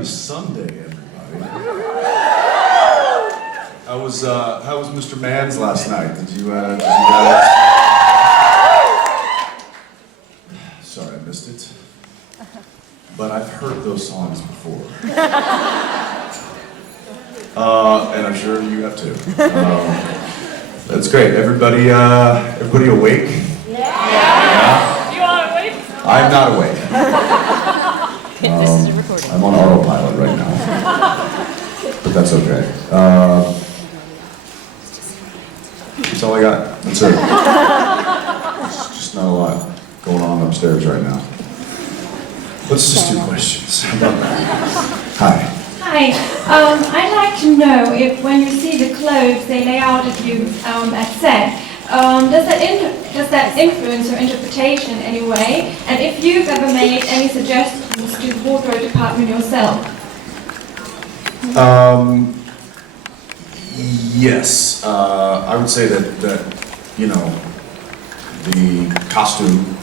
Happy Sunday, everybody. How was Mr. Mann's last night? Did you guys? Sorry, I missed it. But I've heard those songs before. And I'm sure you have too. That's great. Everybody awake? Yeah. You are awake? I'm not awake. This is a recording. I'm on autopilot right now. But that's okay. That's all I got. That's it. There's just not a lot going on upstairs right now. Let's just do questions. How about that? Hi. Hi. I'd like to know if when you see the clothes they lay out at you at set, does that influence your interpretation in any way? And if you've ever made any suggestions to the wardrobe department yourself? Yes. I would say that you know, the costume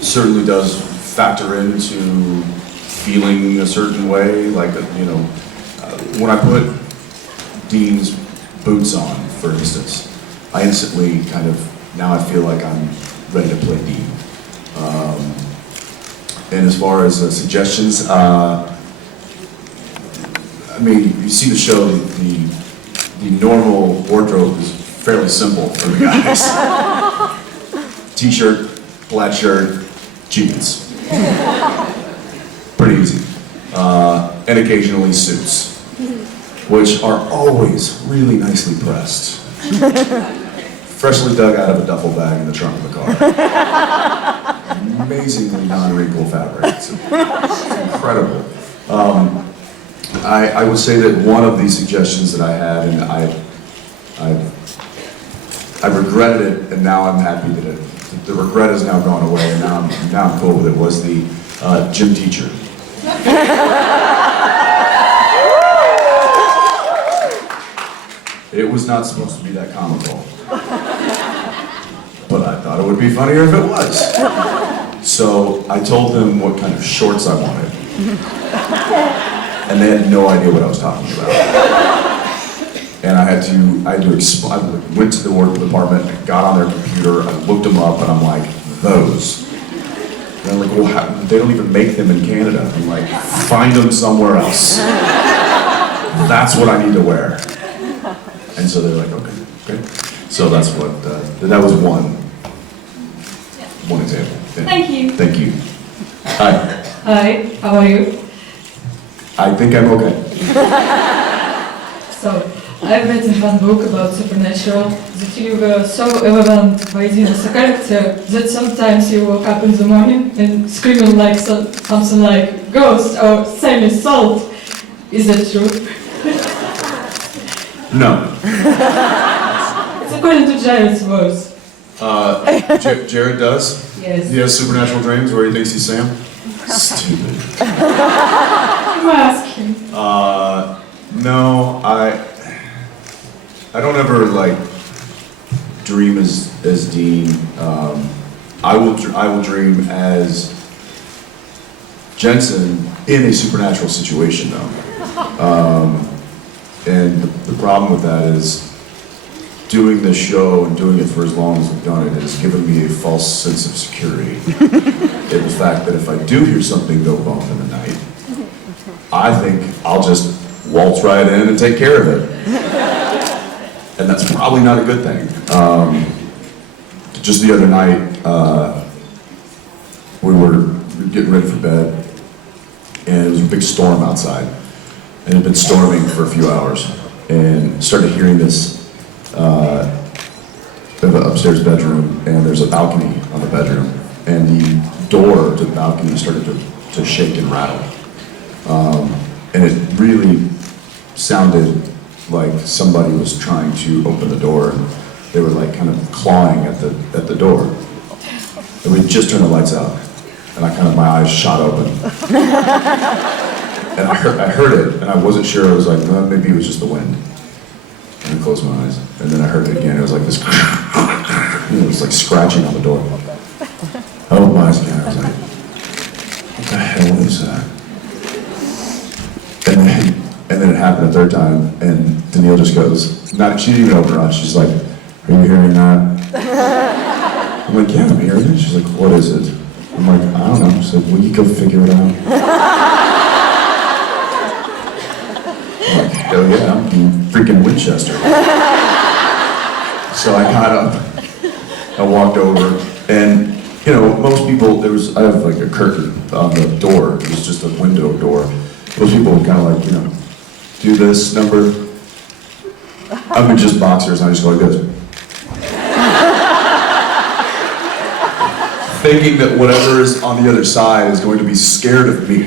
certainly does factor into feeling a certain way. Like, you know, when I put Dean's boots on, for instance, I instantly kind of, now I feel like I'm ready to play Dean. And as far as suggestions, I mean, you see the show, the normal wardrobe is fairly simple for the guys. T-shirt, plaid shirt, jeans. Pretty easy. And occasionally suits, which are always really nicely pressed. Freshly dug out of a duffel bag in the trunk of the car. Amazingly non-wrinkle fabric. It's incredible. I would say that one of these suggestions that I had, and I regretted it, and now I'm happy that the regret has now gone away, and now I'm cool with it, was the gym teacher. It was not supposed to be that comical, but I thought it would be funnier if it was. So I told them what kind of shorts I wanted, and they had no idea what I was talking about. And I went to the wardrobe department, I got on their computer, I looked them up, and I'm like, those. And I'm like, well, they don't even make them in Canada. I'm like, find them somewhere else. That's what I need to wear. And so they're like, okay. So that's what, that was one example. Yeah. Thank you. Thank you. Hi. Hi, how are you? I think I'm okay. So, I read in one book about supernatural that you were so overwhelmed by Dina's character that sometimes you woke up in the morning and screaming like something like ghost or Sammy Salt. Is that true? No. It's according to Jared's voice. Jared does? Yes. He has supernatural dreams where he thinks he's Sam? Stupid. I'm asking. No, I don't ever like dream as Dean. I will dream as Jensen in a supernatural situation though. And the problem with that is doing this show and doing it for as long as we've done it has given me a false sense of security. In the fact that if I do hear something go bump in the night, I think I'll just waltz right in and take care of it. And that's probably not a good thing. Just the other night, we were getting ready for bed, and it was a big storm outside. And it had been storming for a few hours, and started hearing this upstairs bedroom, and there's a balcony on the bedroom, and the door to the balcony started to shake and rattle. And it really sounded like somebody was trying to open the door, and they were like kind of clawing at the door. And we just turned the lights out, and my eyes shot open. And I heard it, and I wasn't sure. I was like, well, maybe it was just the wind. And I closed my eyes, and then I heard it again. It was like this, it was like scratching on the door. I opened my eyes again. I was like, what the hell is happened a third time, and Danielle just goes, she didn't even open her eyes, she's like, are you hearing that? I'm like, yeah, I'm hearing it. She's like, what is it? I'm like, I don't know. She's like, will you go figure it out? I'm like, hell yeah, I'm in freaking Winchester. So I got up, I walked over, and you know, most people, I have like a curtain on the door, it was just a window door. Most people would kind of like, you know, do this number. I'm in just boxers, and I just go like this. Thinking that whatever is on the other side is going to be scared of me.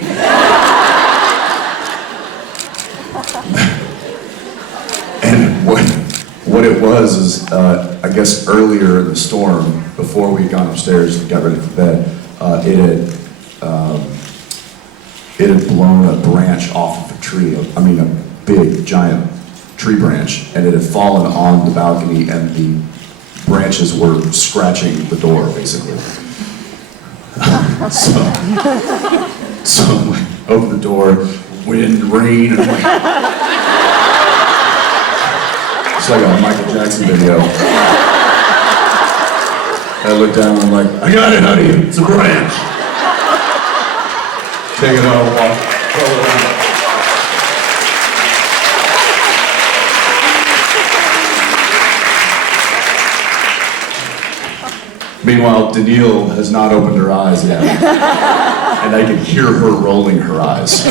And what it was is, I guess earlier in the storm, before we'd gone upstairs and got ready for bed, it had blown a branch off of a tree, I mean a big, giant tree branch, and it had fallen on the balcony, and the branches were scratching the door, basically. So I'm like, open the door, wind, rain, and I'm like, it's like a Michael Jackson video. I look down and I'm like, I got it, honey, it's a branch. Take it out, walk, roll it around. Meanwhile, Danielle has not opened her eyes yet, and I can hear her rolling her eyes.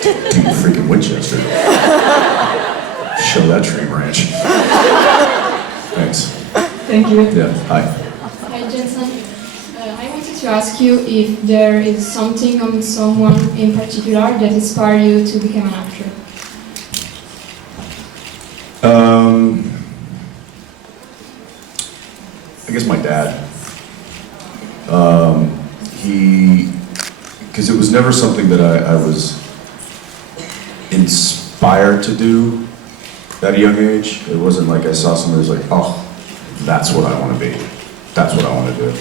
Dude, freaking Winchester. Show that tree branch. Thanks. Thank you. Yeah, hi. Hi, Jensen. I wanted to ask you if there is something on someone in particular that inspired you to become an actor. I guess my dad. Because it was never something that I was inspired to do at a young age. It wasn't like I saw somebody who was like, oh, that's what I want to be. That's what I want to do.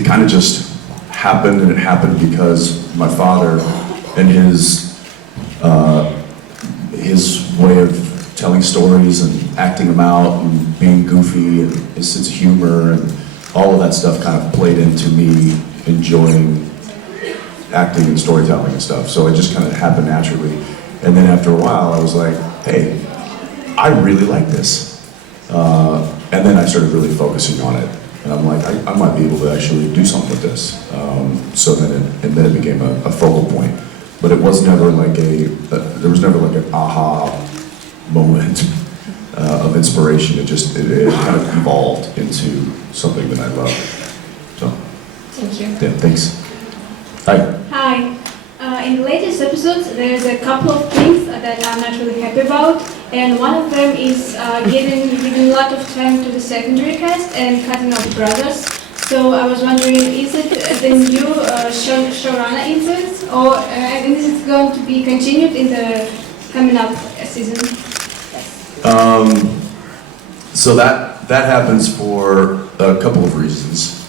It kind of just happened, and it happened because my father and his way of telling stories and acting them out and being goofy and his sense of humor and all of that stuff kind of played into me enjoying acting and storytelling and stuff. So it just kind of happened naturally. And then after a while, I was like, hey, I really like this. And then I started really focusing on it. And I'm like, I might be able to actually do something with this. So then it became a focal point. But it was never like there was never like an aha moment of inspiration. It kind of evolved into something that I love. So. Thank you. Yeah, thanks. Hi. Hi. In the latest episodes, there's a couple of things that I'm not really happy about, and one of them is giving a lot of time to the secondary cast and cutting out the brothers. So I was wondering, is it the new showrunner influence, or and is it going to be continued in the coming up season? Yes. So that happens for a couple of reasons.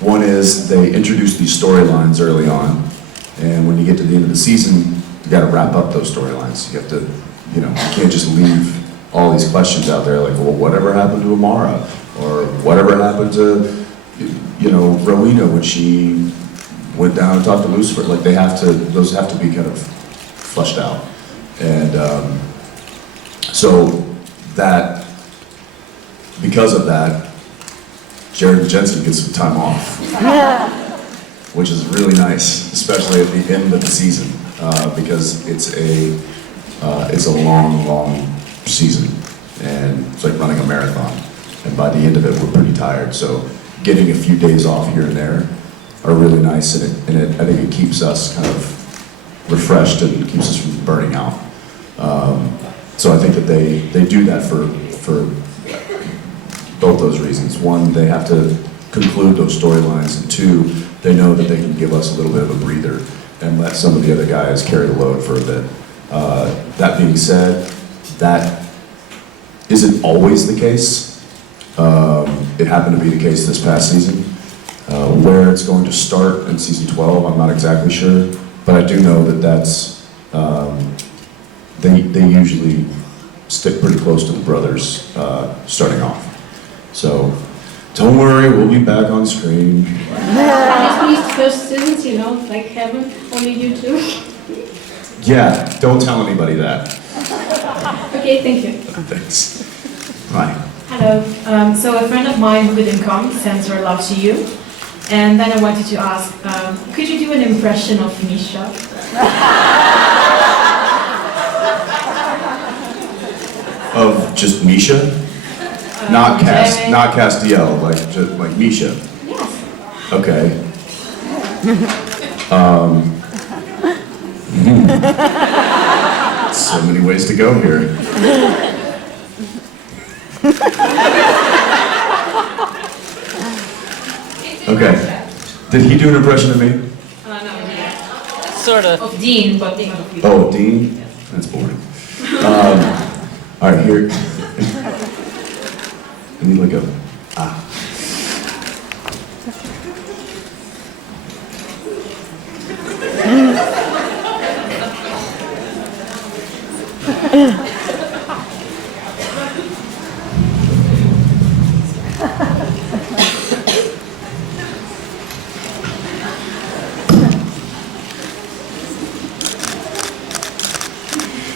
One is they introduce these storylines early on, and when you get to the end of the season, you got to wrap up those storylines. You have to, you can't just leave all these questions out there like, well, whatever happened to Amara, or whatever happened to, Rowena when she went down and talked to Lucifer. Like those have to be kind of fleshed out, and so that because of that, Jared and Jensen get some time off, which is really nice, especially at the end of the season, because it's a long season, and it's like running a marathon. And by the end of it, we're pretty tired. So getting a few days off here and there are really nice, and I think it keeps us kind of refreshed and keeps us from burning out. So I think that they do that for both those reasons. One, they have to conclude those storylines, and two, they know that they can give us a little bit of a breather and let some of the other guys carry the load for a bit. That being said, that isn't always the case. It happened to be the case this past season. Where it's going to start in season 12, I'm not exactly sure, but I do know that that's, they usually stick pretty close to the brothers starting off. So, don't worry, we'll be back on screen. These first seasons, you know, like heaven, only you two. Yeah, don't tell anybody that. Okay, thank you. Thanks. Bye. Hello. So a friend of mine who didn't come sends her love to you. And then I wanted to ask, could you do an impression of Misha? Of just Misha? Not Castiel, like just like Misha. Yes. Okay. So many ways to go here. Okay. Did he do an impression of me? Sort of. Of Dean, but not of you. Oh, Dean? That's boring. All right, here. Let me look up.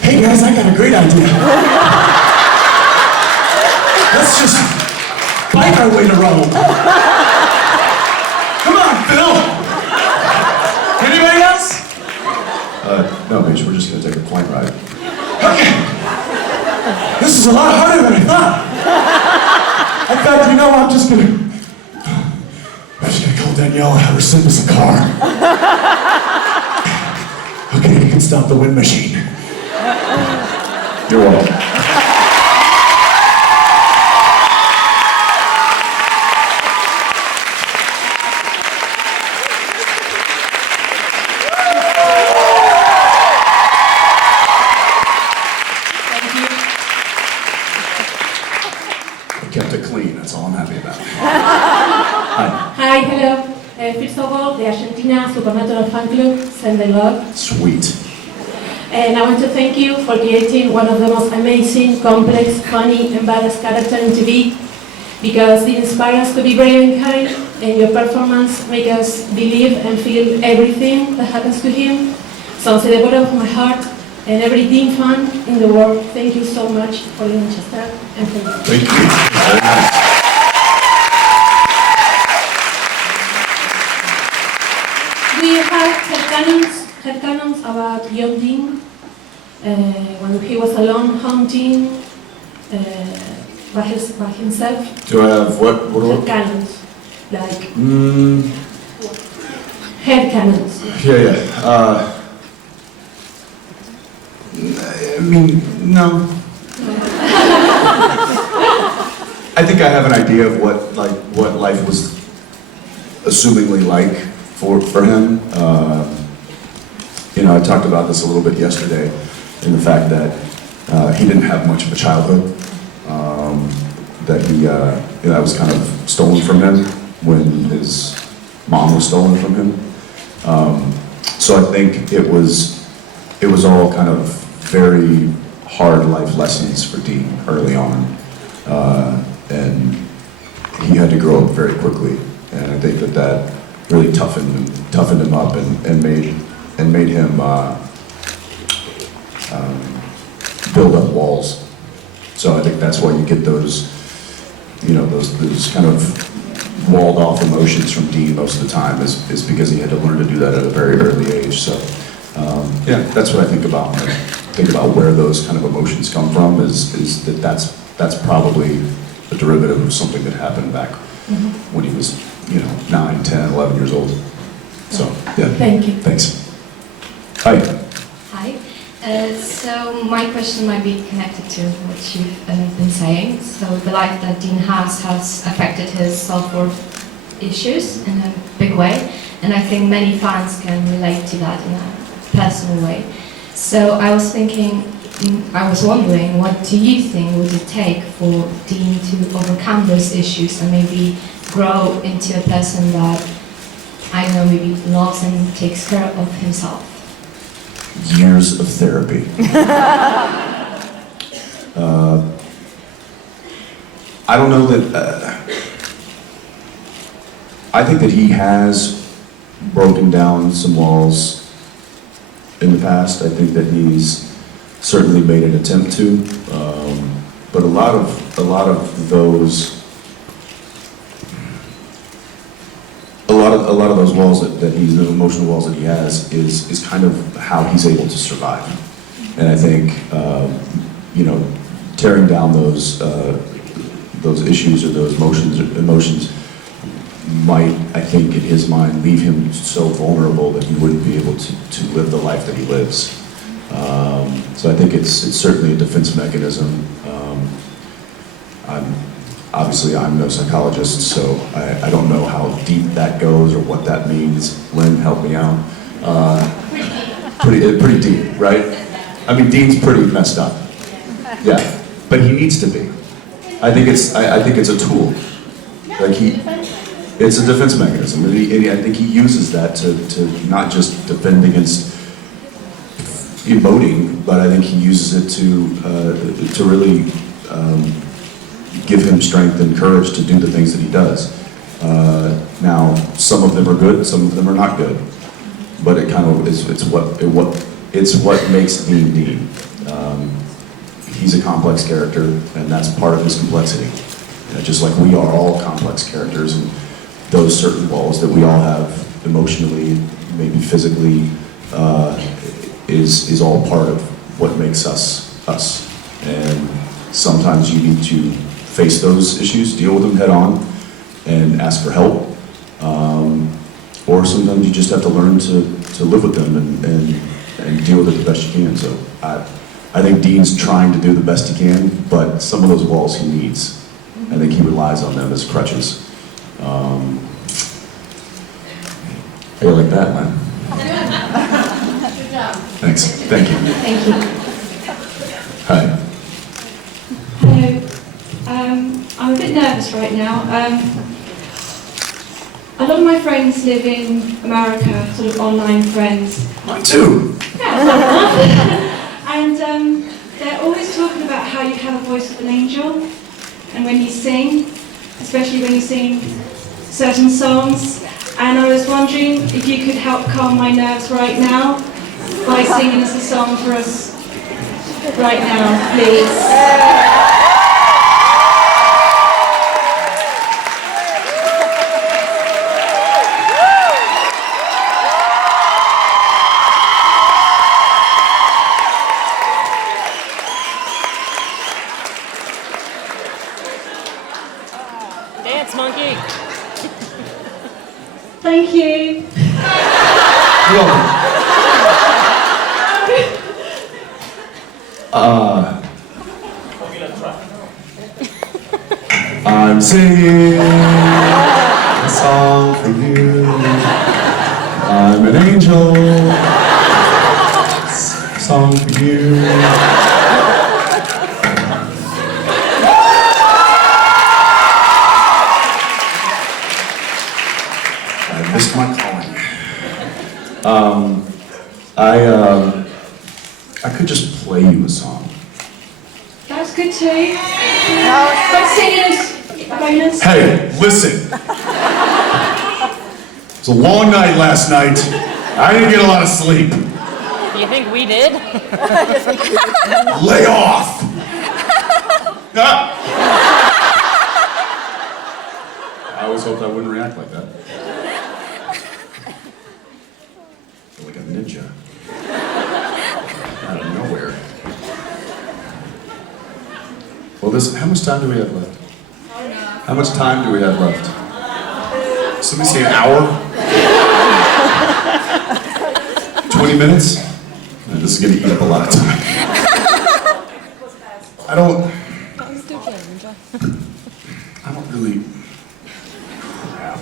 Hey guys, I got a great idea. Let's just bike our way to Rome. Come on, Phil. Anybody else? No, bitch, we're just gonna take a plane ride. Okay. This is a lot harder than I thought. In fact, you know, I'm just gonna call Danielle and have her send us a car. Okay, you can stop the wind machine. You're welcome. I kept it clean, that's all I'm happy about. Hi. Hi, hello. First of all, the Argentina Supernatural Fan Club send the love. Sweet. And I want to thank you for creating one of the most amazing, complex, funny, and badass characters in TV, because it inspires us to be brave and kind, and your performance makes us believe and feel everything that happens to him. So, to the bottom of my heart, and every team fan in the world, thank you so much for Manchester and for you. Thank you. Very nice. We have headcanons about young Dean when he was alone hunting by himself. Do I have what? Headcanons, like headcanons. Yeah. I mean, no. I think I have an idea of what life was assumingly like for him. You know, I talked about this a little bit yesterday in the fact that he didn't have much of a childhood. That he, that was kind of stolen from him when his mom was stolen from him. So I think it was all kind of very hard life lessons for Dean early on, and he had to grow up very quickly. And I think that really toughened him up and made him build up walls. So I think that's why you get those, you know, those kind of walled off emotions from Dean most of the time is because he had to learn to do that at a very early age. So yeah, that's what I think about when I think about where those kind of emotions come from is that's probably a derivative of something that happened back when he was, you know, 9, 10, 11 years old. So, yeah. Thank you. Thanks. Hi. Hi. So my question might be connected to what you've been saying. So the life that Dean has affected his self-worth issues in a big way, and I think many fans can relate to that in a personal way. So I was wondering, what do you think would it take for Dean to overcome those issues and maybe grow into a person that, I don't know, maybe loves and takes care of himself? Years of therapy. I don't know that, I think that he has broken down some walls in the past. I think that he's certainly made an attempt to, but a lot of those, a lot of those walls that he's, the emotional walls that he has, is kind of how he's able to survive. And I think, you know, tearing down those issues or those emotions might, I think, in his mind, leave him so vulnerable that he wouldn't be able to live the life that he lives. So I think it's certainly a defense mechanism. Obviously, I'm no psychologist, so I don't know how deep that goes or what that means. Lynn, help me out. Pretty deep, right? I mean, Dean's pretty messed up. Yeah, but he needs to be. I think it's a tool. Like it's a defense mechanism, and I think he uses that to not just defend against emoting, but I think he uses it to really give him strength and courage to do the things that he does. Now, some of them are good, some of them are not good, but it kind of it's what makes Dean Dean. He's a complex character, and that's part of his complexity. Just like we are all complex characters, and those certain walls that we all have emotionally, maybe physically, is all part of what makes us us. And sometimes you need to face those issues, deal with them head on, and ask for help. Or sometimes you just have to learn to live with them and deal with it the best you can. So I think Dean's trying to do the best he can, but some of those walls he needs. I think he relies on them as crutches. How you like that, man? Good job. Thanks. Thank you. Thank you. Hi. Hello. I'm a bit nervous right now. A lot of my friends live in America, sort of online friends. Mine too. And they're always talking about how you have a voice of an angel, and when you sing, especially when you sing certain songs. And I was wondering if you could help calm my nerves right now by singing us a song for us right now, please. Dance, monkey. Thank you. You're welcome. I'm singing a song for you. I'm an angel. Song for you. I missed my calling. I could just play you a song. That's good too. But singing is a bonus. Hey, listen. It was a long night last night. I didn't get a lot of sleep. Do you think we did? Lay off! Ah. I always hoped I wouldn't react like that. I feel like a ninja. Out of nowhere. Well, how much time do we have left? How much time do we have left? Somebody say an hour? 20 minutes? Man, this is gonna eat up a lot of time. I don't really. Crap.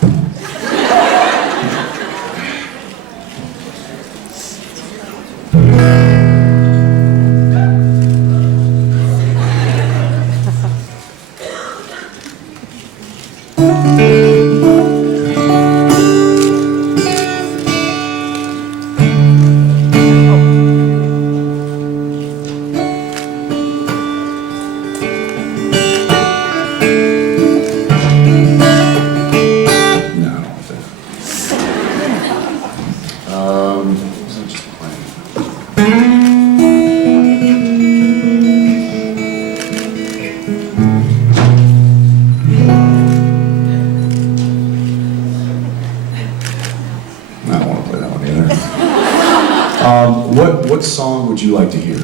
what song would you like to hear?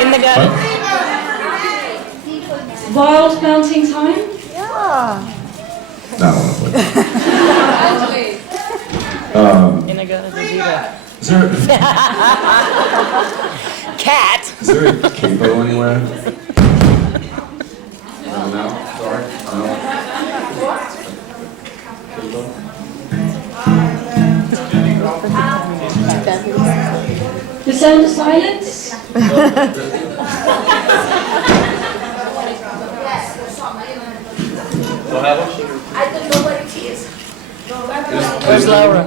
In the gutter. Wild Mountain Time? No, I don't want to play. In the gutter, the zebra. Is there, Cat. is there a capo anywhere? No, sorry. No. The Sound of Silence? I don't know what it is. Where's Laura?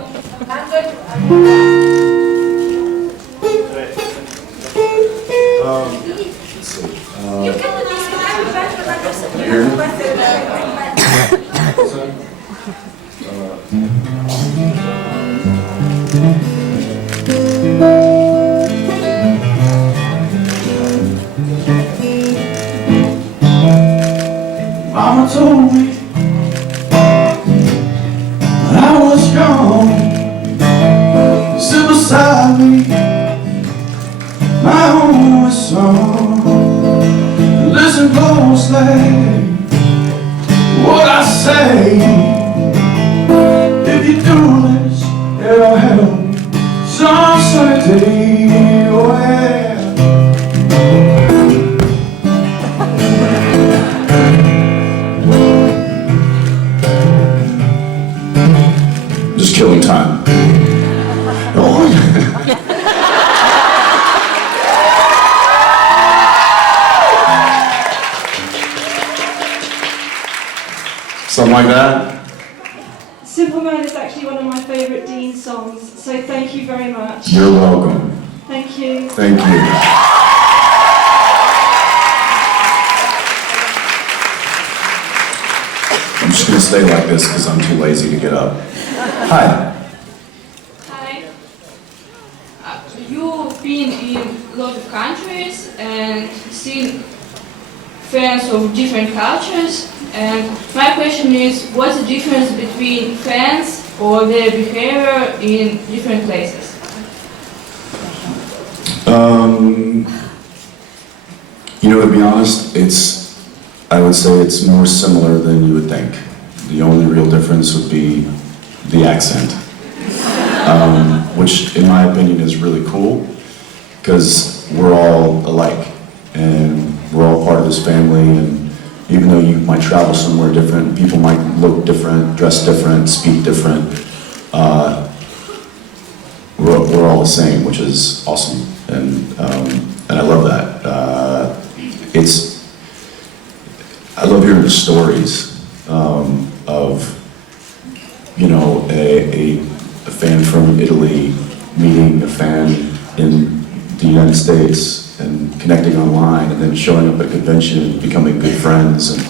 You can do this. Mama told me when I was young, sit beside me, my only song. Listen closely, what I say. If you do this, it'll help some certainty. Oh yeah. Just killing time. Oh, something like that? Simple Man is actually one of my favourite Dean songs, so thank you very much. You're welcome. Thank you. Thank you. I'm just gonna stay like this because I'm too lazy to get up. Hi. Hi. You've been in a lot of countries and seen fans of different cultures. And my question is, what's the difference between fans or their behavior in different places? You know, to be honest, I would say it's more similar than you would think. The only real difference would be the accent, which in my opinion is really cool, because we're all alike, and we're all part of this family, and even though you might travel somewhere different, people might look different, dress different, speak different, we're all the same, which is awesome, and I love that. I love hearing the stories of, you know, a fan from Italy meeting a fan in the United States and connecting online and then showing up at a convention and becoming good friends, and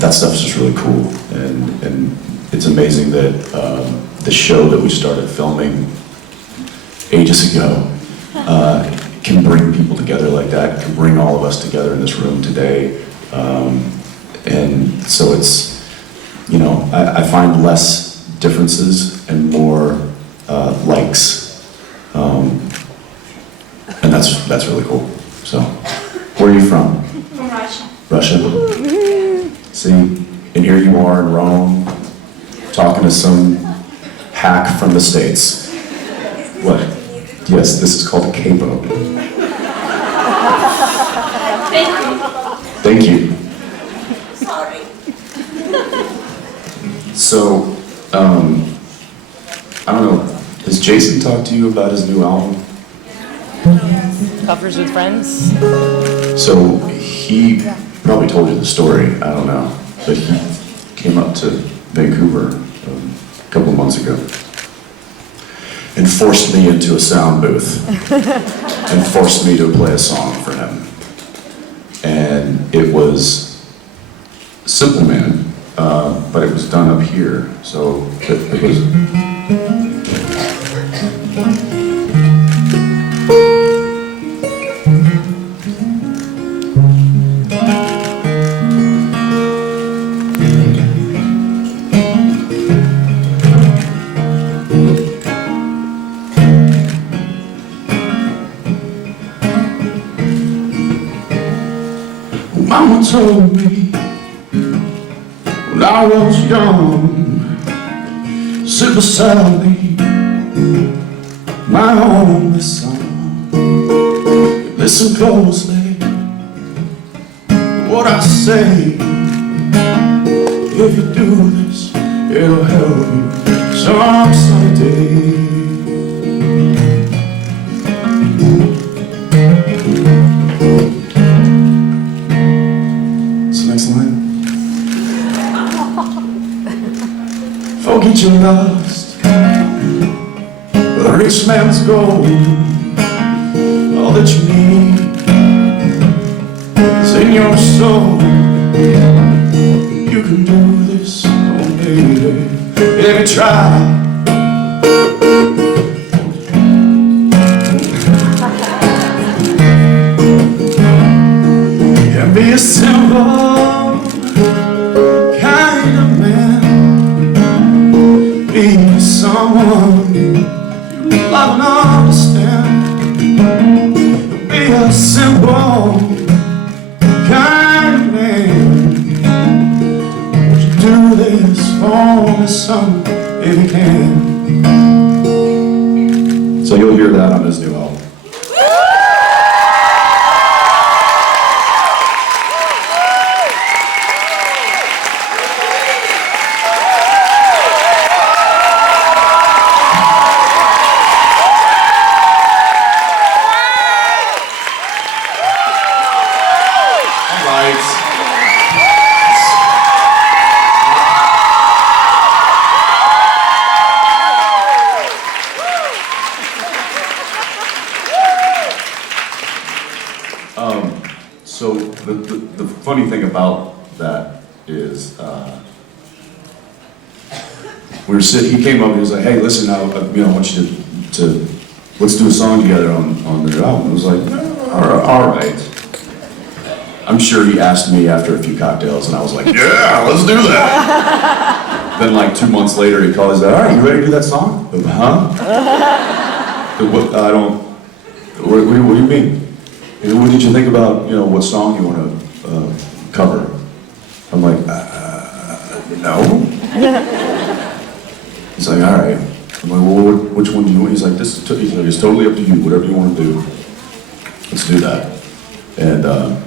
that stuff's just really cool. And it's amazing that the show that we started filming ages ago can bring people together like that, can bring all of us together in this room today. And so it's, you know, I find less differences and more likes, and that's really cool. So, where are you from? From Russia. Russia? See, and here you are in Rome, talking to some hack from the States. What? Yes, this is called a capo. Thank you. Sorry. So, I don't know, has Jason talked to you about his new album? Coffers with friends. So, he probably told you the story, I don't know, but he came up to Vancouver a couple of months ago and forced me into a sound booth and forced me to play a song for him. And it was Simple Man, but it was done up here, so it was... Mama told me when I was young, sit beside me, my only son. Listen closely to what I say. If you do this, it'll help you some sunny day. Forget your lust, the rich man's gold. All that you need is in your soul. You can do this, oh baby, if you try. You can be a simple kind of man, be someone you love and understand. Be a simple kind of man. Would you do this for me, son, if you can? So you'll hear that on his new album. So the funny thing about that is, we were sitting. He came up and he was like, "Hey, listen, I want you to let's do a song together on the album." I was like, "All right." I'm sure he asked me after a few cocktails, and I was like, "Yeah, let's do that." Then, like 2 months later, he calls out, "All right, you ready to do that song?" Huh? What? I don't. What do you mean? What did you think about, what song you want to cover? I'm like, no. He's like, all right. I'm like, well, which one do you want? He's like, it's totally up to you. Whatever you want to do, let's do that. And I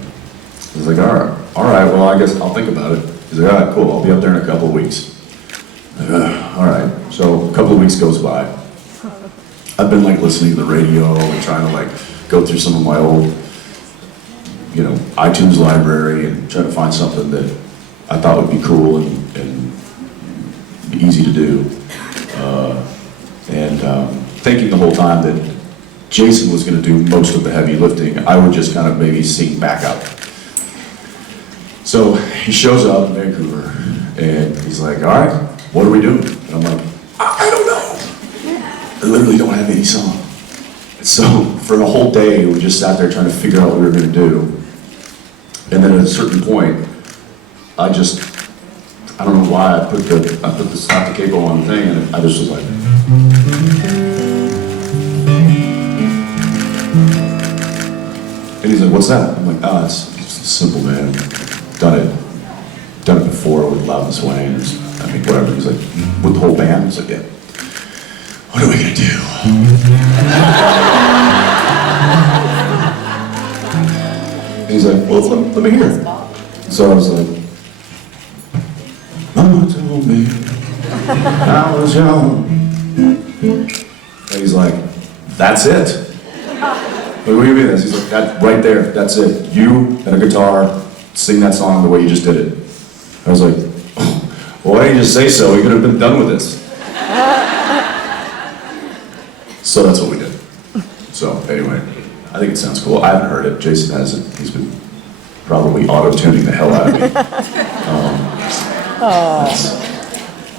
was like, all right. Well, I guess I'll think about it. He's like, all right, cool. I'll be up there in a couple of weeks. All right. So a couple of weeks goes by. I've been listening to the radio and trying to go through some of my old, iTunes library and trying to find something that I thought would be cool and be easy to do. Thinking the whole time that Jason was going to do most of the heavy lifting, I would just kind of maybe sing backup. So he shows up in Vancouver and he's like, all right, what are we doing? And I'm like, I don't know. I literally don't have any song. So for a whole day, we just sat there trying to figure out what we were going to do. And then at a certain point, I don't know why I put the stop the capo on the thing, and I just was like, and he's like, what's that? I'm like, it's simple, man. Done it before with Loudness Wayne, whatever. He's like, with the whole band? I was like, yeah. What are we gonna do? And he's like, well, let me hear it. So I was like, Mama told me I was young. And he's like, that's it. Like, what do you mean? He's like, that right there, that's it. You and a guitar, sing that song the way you just did it. I was like, well, why didn't you just say so? We could have been done with this. So that's what we did. So anyway, I think it sounds cool. I haven't heard it. Jason hasn't. He's been probably auto-tuning the hell out of me.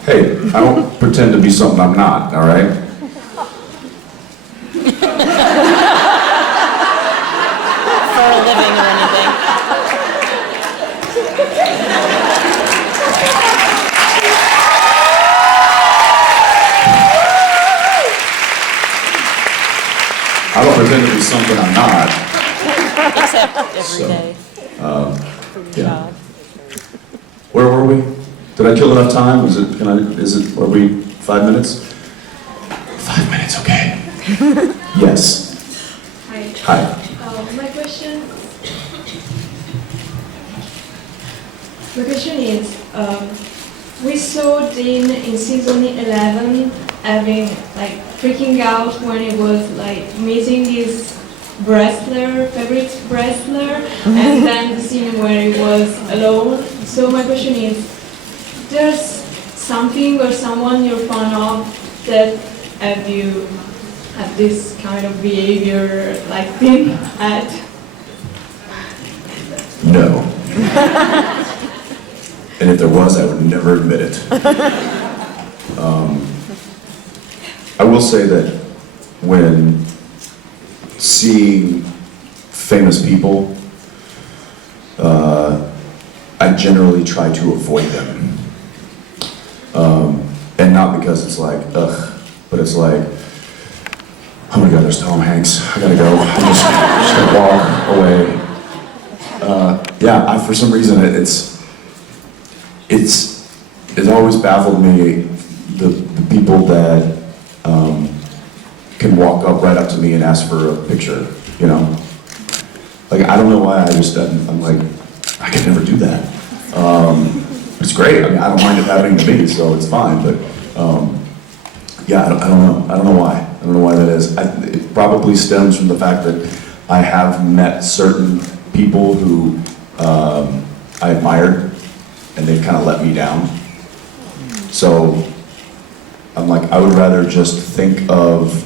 Hey, I don't pretend to be something I'm not, all right? For a living or anything. I don't pretend to be something I'm not. Except every day. Yeah. Where were we? Did I kill enough time? Are we 5 minutes? 5 minutes, okay. Yes. Hi. Hi. My question is, we saw Dean in season 11 having, like, freaking out when he was, like, meeting his favorite wrestler, and then the scene where he was alone. So my question is, there's something or someone you're fan of that have you had this kind of behavior like Dean had? No. And if there was, I would never admit it. I will say that when seeing famous people, I generally try to avoid them. And not because it's like, ugh, but it's like, oh my God, there's Tom Hanks, I gotta go. I'm just gonna walk away. For some reason, it's always baffled me, the people that can walk up right up to me and ask for a picture, you know? Like, I don't know why, I'm like, I could never do that. It's great, I mean, I don't mind it happening to me, so it's fine, but I don't know why. I don't know why that is. It probably stems from the fact that I have met certain people who I admired, and they've kind of let me down. So I'm like, I would rather just think of,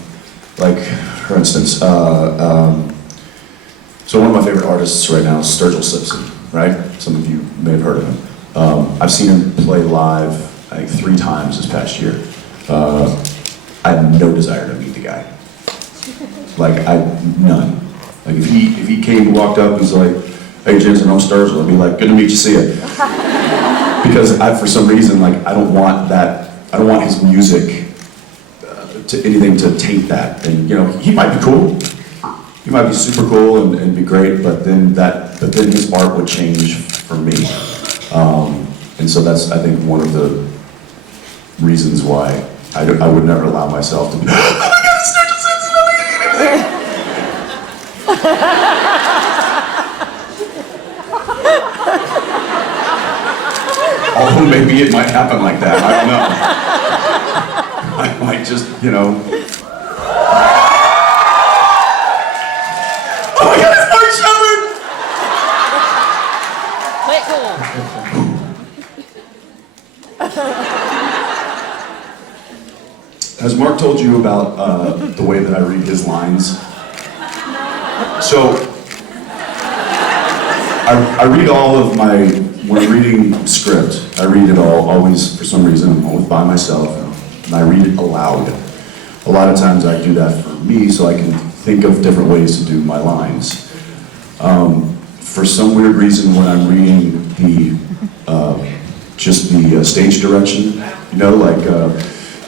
like, for instance, so one of my favorite artists right now is Sturgill Simpson, right? Some of you may have heard of him. I've seen him play live, I think 3 times this past year. I have no desire to meet the guy. Like, none. Like, if he came and walked up and was like, hey Jensen, I'm Sturgill, I'd be like, good to meet you, see ya. Because for some reason, like, I don't want his music anything to taint that. And, you know, he might be cool. He might be super cool and be great, but then his art would change for me. And so that's, I think, one of the reasons why I would never allow myself to be, oh my God, it's Sturgill Simpson, oh my God. Although maybe it might happen like that, I don't know. I might just, you know. Oh my God, it's Mark Shepard! Has Mark told you about the way that I read his lines? So, I read all of when I'm reading script, I read it all, always, for some reason, I'm always by myself, and I read it aloud. A lot of times I do that for me so I can think of different ways to do my lines. For some weird reason, when I'm reading the stage direction, you know, like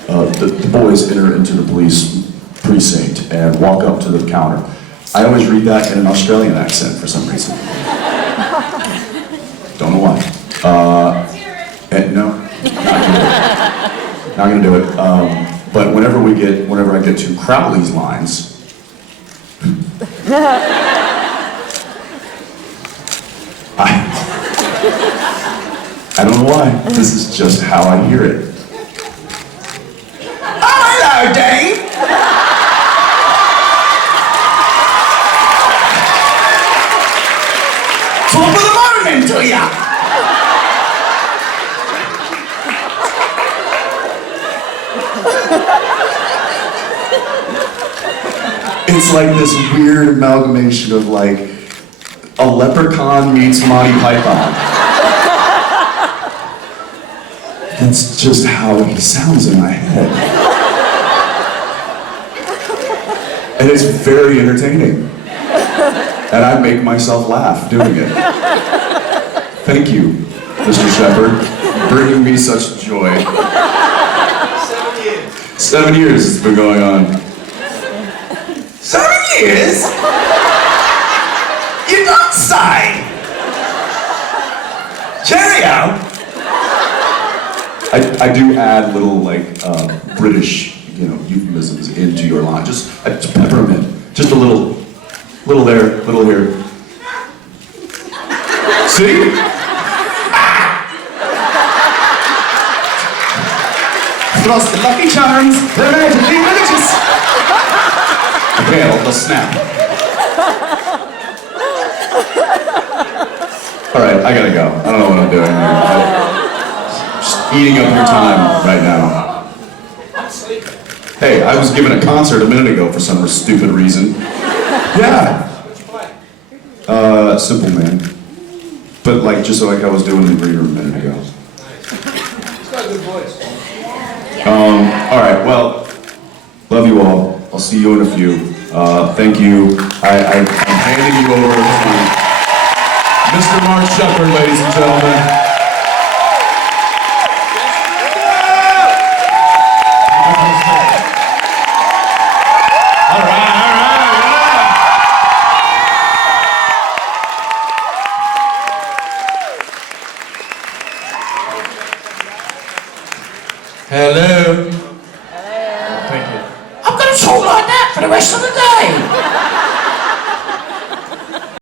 the boys enter into the police precinct and walk up to the counter. I always read that in an Australian accent for some reason. Don't know why. No, not gonna do it. But whenever I get to Crowley's lines, I don't know why. This is just how I hear it. Oh, hello, Dave. Top of the morning to ya. It's like this weird amalgamation of like a leprechaun meets Monty Python. That's just how he sounds in my head. And it's very entertaining. And I make myself laugh doing it. Thank you, Mr. Shepard, bringing me such joy. 7 years. 7 years it's been going on. 7 years? You don't say! Cheerio! I do add little like British, euphemisms into your line. Just pepper them in. Just a little there, little here. See? Frosted Lucky Charms, they're magically delicious. Okay, I'll just snap. All right, I gotta go. I don't know what I'm doing here. Just eating up your time right now. I'm sleeping. Hey, I was given a concert a minute ago for some stupid reason. Yeah. What'd you play? Simple Man. But like, just like I was doing in the green room a minute ago. He's got a good voice. All right, well, love you all. I'll see you in a few. Thank you. I'm handing you over to Mr. Mark Shepard, ladies and gentlemen. All right. Hello. Thank you. I'm gonna talk like that for the rest of the day.